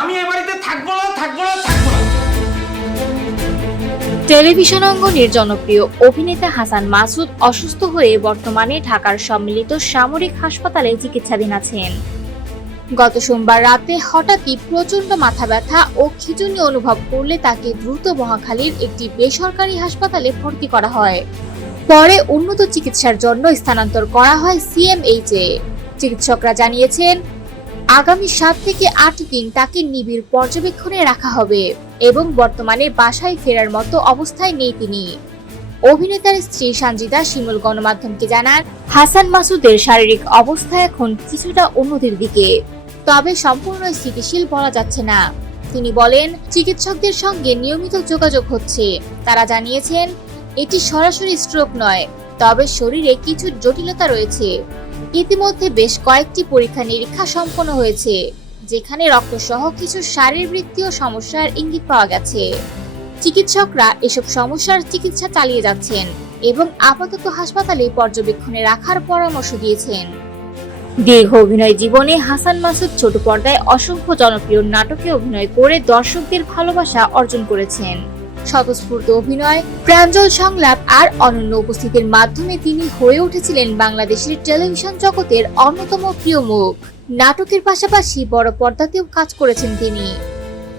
আমি এ বাড়িতে থাকব না থাকব না থাকব না। টেলিভিশন অঙ্গনের জনপ্রিয় অভিনেতা হাসান মাসুদ অসুস্থ হয়ে বর্তমানে ঢাকার সম্মিলিত সামরিক হাসপাতালে চিকিৎসাধীন আছেন। গত সোমবার রাতে হঠাৎই প্রচণ্ড মাথা ব্যথা ও খিচুনি অনুভব করলে তাকে দ্রুত মহাখালীর একটি বেসরকারি হাসপাতালে ভর্তি করা হয়। পরে উন্নত চিকিৎসার জন্য স্থানান্তর করা হয় সিএমএইচ। চিকিৎসকরা জানিয়েছেন আগামী সাত থেকে আট দিন তাকে নিবিড় পর্যবেক্ষণে রাখা হবে এবং বর্তমানে বাসায় ফেরার মতো অবস্থায় নেই তিনি। অভিনেতার স্ত্রী সঞ্জিতা শিমুল গণমাধ্যমকে জানান, হাসান মাসুদের শারীরিক অবস্থা এখন কিছুটা উন্নতির দিকে, তবে সম্পূর্ণ স্থিতিশীল বলা যাচ্ছে না। তিনি বলেন, চিকিৎসকদের সঙ্গে নিয়মিত যোগাযোগ হচ্ছে। তারা জানিয়েছেন, এটি সরাসরি স্ট্রোক নয় তবে শরীরে কিছু জটিলতা রয়েছে। ইতিমধ্যে বেশ কয়েকটি পরীক্ষা নিরীক্ষা সম্পন্ন হয়েছে, যেখানে রক্তসহ কিছু শারীরবৃত্তীয় সমস্যার ইঙ্গিত পাওয়া গেছে। চিকিৎসকরা এসব সমস্যার চিকিৎসা চালিয়ে যাচ্ছেন এবং আপাতত হাসপাতালে পর্যবেক্ষণে রাখার পরামর্শ দিয়েছেন। দীর্ঘ অভিনয় জীবনে হাসান মাসুদ ছোট পর্দায় অসংখ্য জনপ্রিয় নাটকে অভিনয় করে দর্শকদের ভালোবাসা অর্জন করেছেন। স্বতঃস্ফূর্ত অভিনয়, প্রাঞ্জল সংলাপ আর অনন্য উপস্থিতির মাধ্যমে তিনি হয়ে উঠেছিলেন বাংলাদেশের টেলিভিশন জগতের অন্যতম প্রিয় মুখ। নাটকের পাশাপাশি বড় পর্দাতেও কাজ করেছেন তিনি।